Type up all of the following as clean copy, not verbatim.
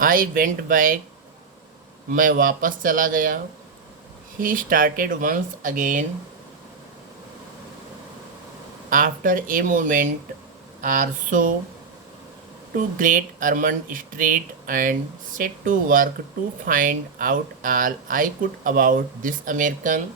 आई went back, मैं वापस चला गया। He started once again, after a moment or so, to Great Ormond Street and set to work to find out all I could about this American।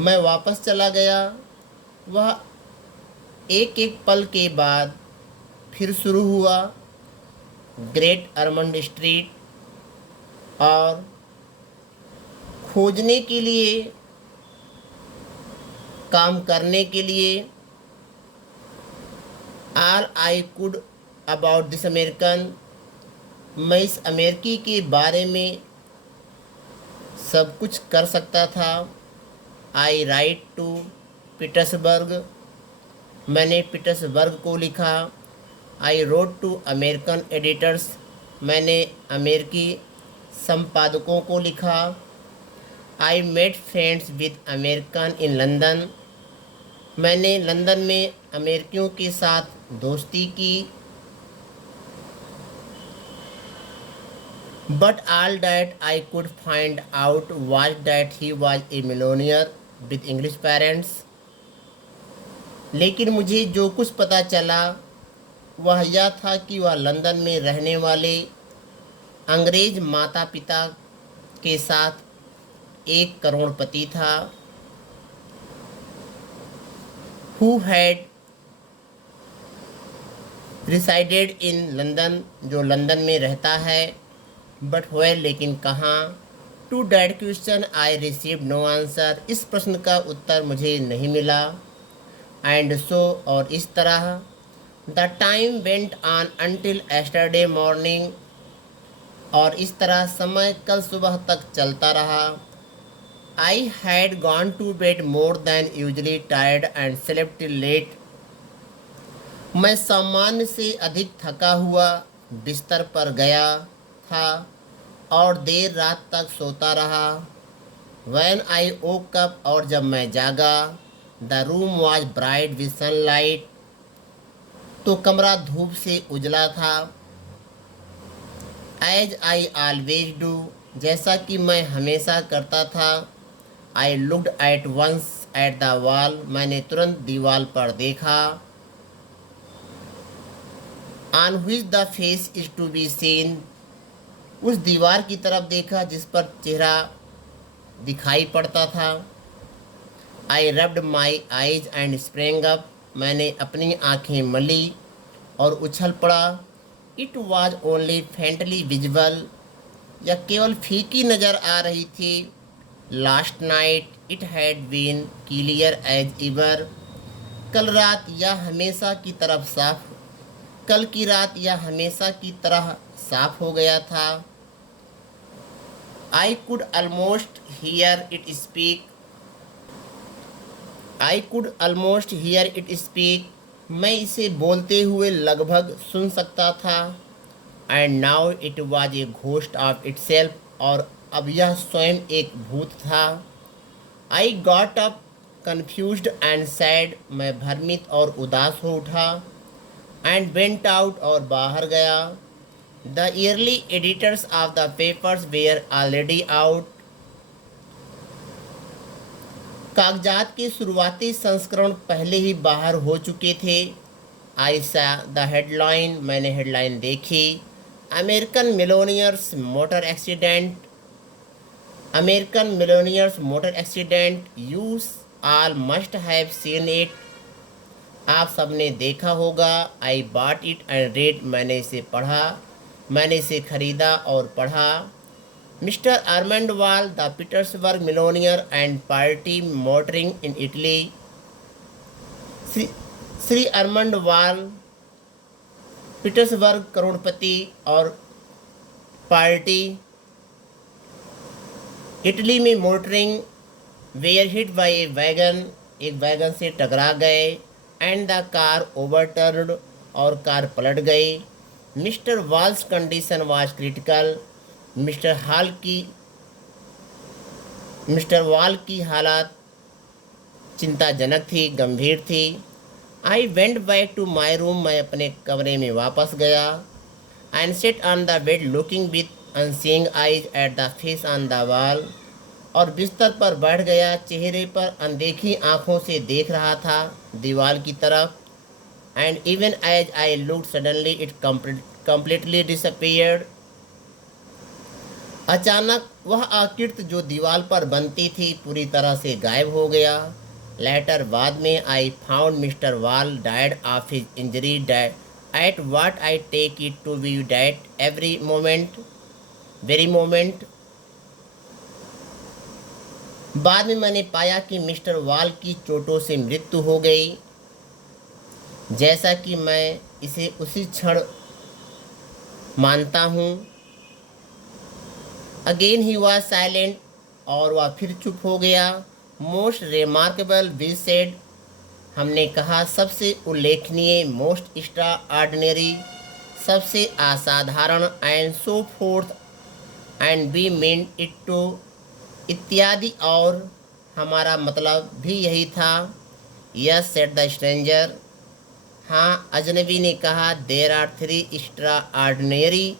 मैं वापस चला गया। वह एक एक पल के बाद फिर शुरू हुआ। ग्रेट अर्मंड स्ट्रीट और खोजने के लिए, काम करने के लिए all I could about this American, मैं इस अमेरिकी के बारे में सब कुछ कर सकता था। आई राइट टू पीटर्सबर्ग, मैंने पीटर्सबर्ग को लिखा। I wrote to American editors, मैंने अमेरिकी संपादकों को लिखा। I made friends with American in London, मैंने लंदन में अमेरिकियों के साथ दोस्ती की। But all that I could find out was that he was a millionaire with English parents, लेकिन मुझे जो कुछ पता चला वह यह था कि वह लंदन में रहने वाले अंग्रेज माता पिता के साथ एक करोड़पति था। Who had resided in London, जो लंदन में रहता है। बट वेयर, लेकिन कहाँ। To that question I receive no answer, इस प्रश्न का उत्तर मुझे नहीं मिला। एंड सो, और इस तरह। The time went on until yesterday morning, और इस तरह समय कल सुबह तक चलता रहा। I had gone to bed more than usually tired and slept till late, मैं सामान्य से अधिक थका हुआ बिस्तर पर गया था और देर रात तक सोता रहा। When I woke up, और जब मैं जागा। The room was bright with sunlight, तो कमरा धूप से उजला था। एज आई ऑलवेज डू, जैसा कि मैं हमेशा करता था। I looked at once at the wall, मैंने तुरंत दीवार पर देखा। On which the face is to be seen, उस दीवार की तरफ देखा जिस पर चेहरा दिखाई पड़ता था। I rubbed my eyes and sprang up, मैंने अपनी आंखें मली और उछल पड़ा। It was only faintly visible, यह केवल फीकी नज़र आ रही थी। Last night it had been clear as ever, कल रात यह हमेशा की तरफ साफ, कल की रात यह हमेशा की तरह साफ हो गया था। I could almost here it speak, I could almost here it speak, मैं इसे बोलते हुए लगभग सुन सकता था। And now it was a ghost of itself, और अब यह स्वयं एक भूत था। I got up confused and sad, मैं भ्रमित और उदास हो उठा। एंड वेंट आउट, और बाहर गया। The early editors of the papers were already out, कागजात के शुरुआती संस्करण पहले ही बाहर हो चुके थे। आई सा द हेडलाइन, मैंने हेडलाइन देखी। American millionaires motor accident, American millionaires motor accident, you all must have seen it, आप सबने देखा होगा। I bought it and read, मैंने इसे पढ़ा, मैंने इसे खरीदा और पढ़ा। Mister Armand Wal the Petersburg millionaire and party motoring in Italy, Shri Armand Wal Petersburg करोड़पति और पार्टी इटली में motoring were hit by a wagon, एक वैगन से टकरा गए। एंड द कार ओवरटर्न्ड, और कार पलट गई। Mr Wall's condition was critical, Mr Wall की हालत चिंताजनक थी, गंभीर थी। I went back to my room, मैं अपने कमरे में वापस गया। and sat on the bed looking with unseeing eyes at the face on the wall. और बिस्तर पर बैठ गया, चेहरे पर अनदेखी आंखों से देख रहा था दीवार की तरफ. And even as I looked, suddenly it completely disappeared. अचानक वह आकृति जो दीवार पर बनती थी पूरी तरह से गायब हो गया. लेटर बाद में I found Mr Wall died of his injury at what I take it to be that every moment. बाद में मैंने पाया कि मिस्टर वाल की चोटों से मृत्यु हो गई, जैसा कि मैं इसे उसी क्षण मानता हूँ. अगेन ही वॉज साइलेंट, और वह फिर चुप हो गया. मोस्ट रिमार्केबल वी सेड, हमने कहा सबसे उल्लेखनीय, मोस्ट एक्स्ट्रा ऑर्डिनरी, सबसे असाधारण, and so forth, and we meant it to, इत्यादि, और हमारा मतलब भी यही था. यस सेड द स्ट्रेंजर, हाँ अजनबी ने कहा. देर आर 3 एक्स्ट्रा ऑर्डिनरी,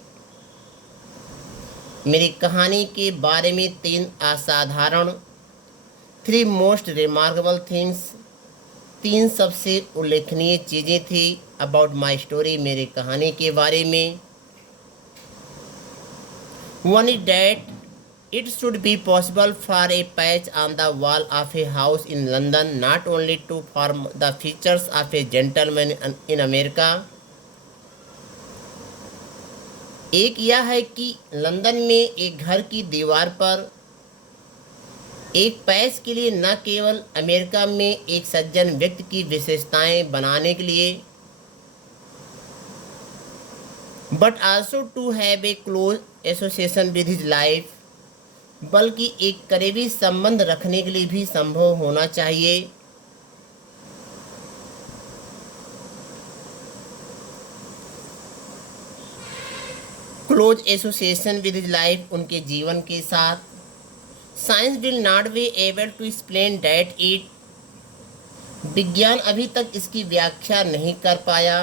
मेरी कहानी के बारे में 3 असाधारण, 3 मोस्ट रिमार्केबल थिंग्स, 3 सबसे उल्लेखनीय चीज़ें थी. अबाउट माई स्टोरी, मेरी कहानी के बारे में. One is that it should be possible for a patch on the wall of a house in London not only to form the features of a gentleman in America. एक यह है कि London में एक घर की दीवार पर एक पैच के लिए न केवल अमेरिका में एक सज्जन व्यक्ति की विशेषताएं बनाने के लिए, but also to have a close association with his life, बल्कि एक करीबी संबंध रखने के लिए भी संभव होना चाहिए. Close association with his life, उनके जीवन के साथ. Science will not be able to explain that it, विज्ञान अभी तक इसकी व्याख्या नहीं कर पाया.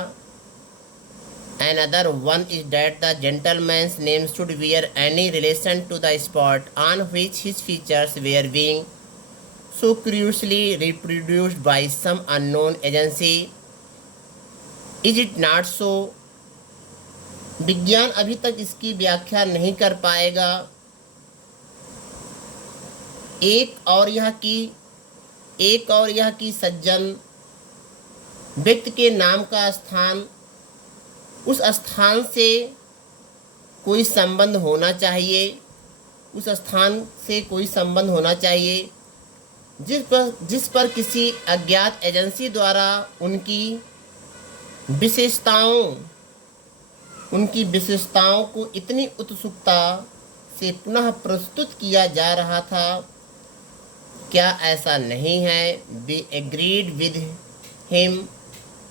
Another one is that the gentleman's name should bear any relation to the spot on which his features were being so curiously reproduced by some unknown agency. Is it not so? विज्ञान अभी तक इसकी व्याख्या नहीं कर पाएगा. एक और यह कि सज्जन व्यक्ति के नाम का स्थान, उस स्थान से कोई संबंध होना चाहिए, उस स्थान से कोई संबंध होना चाहिए जिस पर किसी अज्ञात एजेंसी द्वारा उनकी विशेषताओं को इतनी उत्सुकता से पुनः प्रस्तुत किया जा रहा था. क्या ऐसा नहीं है? वी एग्रीड विद हिम,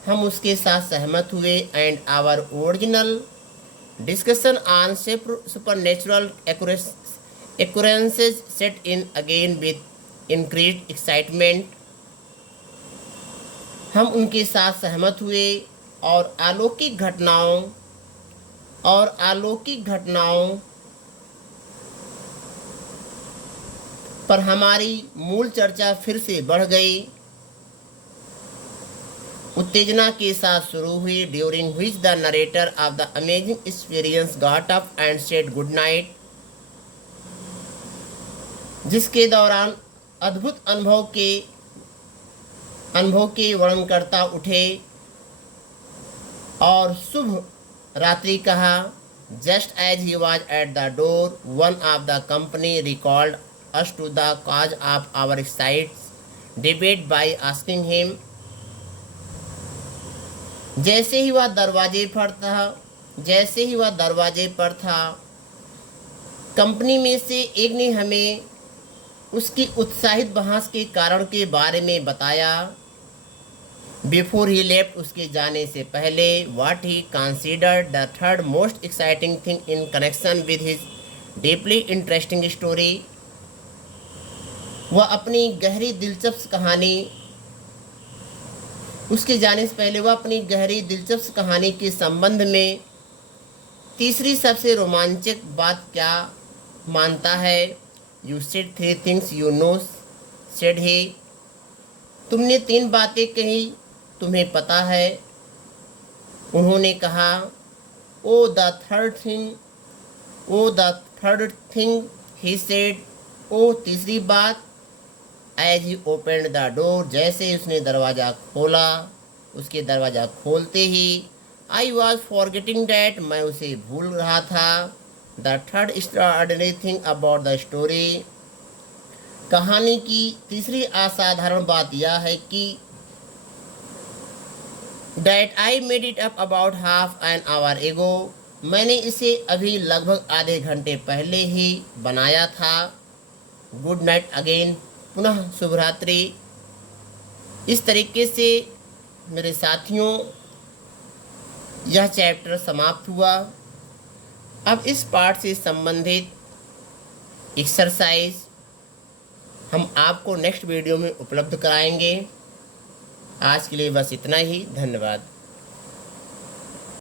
हम उसके साथ सहमत हुए. And our original discussion on supernatural occurrences set in again with increased excitement. हम उनके साथ सहमत हुए और अलौकिक घटनाओं पर हमारी मूल चर्चा फिर से बढ़ गई, उत्तेजना के साथ शुरू हुई. During which the narrator of the amazing experience got up and said good night, जिसके दौरान अद्भुत अनुभव के वर्णनकर्ता उठे और शुभ रात्रि कहा. Just as he was at the door, one of the company recalled us to the cause of our side's debate by asking him. जैसे ही वह दरवाजे पर था, कंपनी में से एक ने हमें उसकी उत्साहित बहस के कारण के बारे में बताया. बिफोर ही लेफ्ट, उसके जाने से पहले. What he considered the third most exciting thing in connection with his deeply interesting story, वह अपनी गहरी दिलचस्प कहानी के संबंध में तीसरी सबसे रोमांचक बात क्या मानता है? You said 3 things you know, said he. तुमने 3 बातें कही, तुम्हें पता है, उन्होंने कहा। Oh the third thing, oh the third thing, he said. ओ तीसरी बात। As he opened the door, जैसे उसने दरवाज़ा खोला, उसके दरवाज़ा खोलते ही, आई वॉज फॉरगेटिंग डैट, मैं उसे भूल रहा था। The third extraordinary thing about the story, कहानी की तीसरी असाधारण बात यह है कि that I made it up about half an hour एगो, मैंने इसे अभी लगभग आधे घंटे पहले ही बनाया था। गुड नाइट अगेन, पुनः शुभ रात्रि। इस तरीके से मेरे साथियों यह चैप्टर समाप्त हुआ। अब इस पाठ से संबंधित एक्सरसाइज हम आपको नेक्स्ट वीडियो में उपलब्ध कराएंगे। आज के लिए बस इतना ही, धन्यवाद।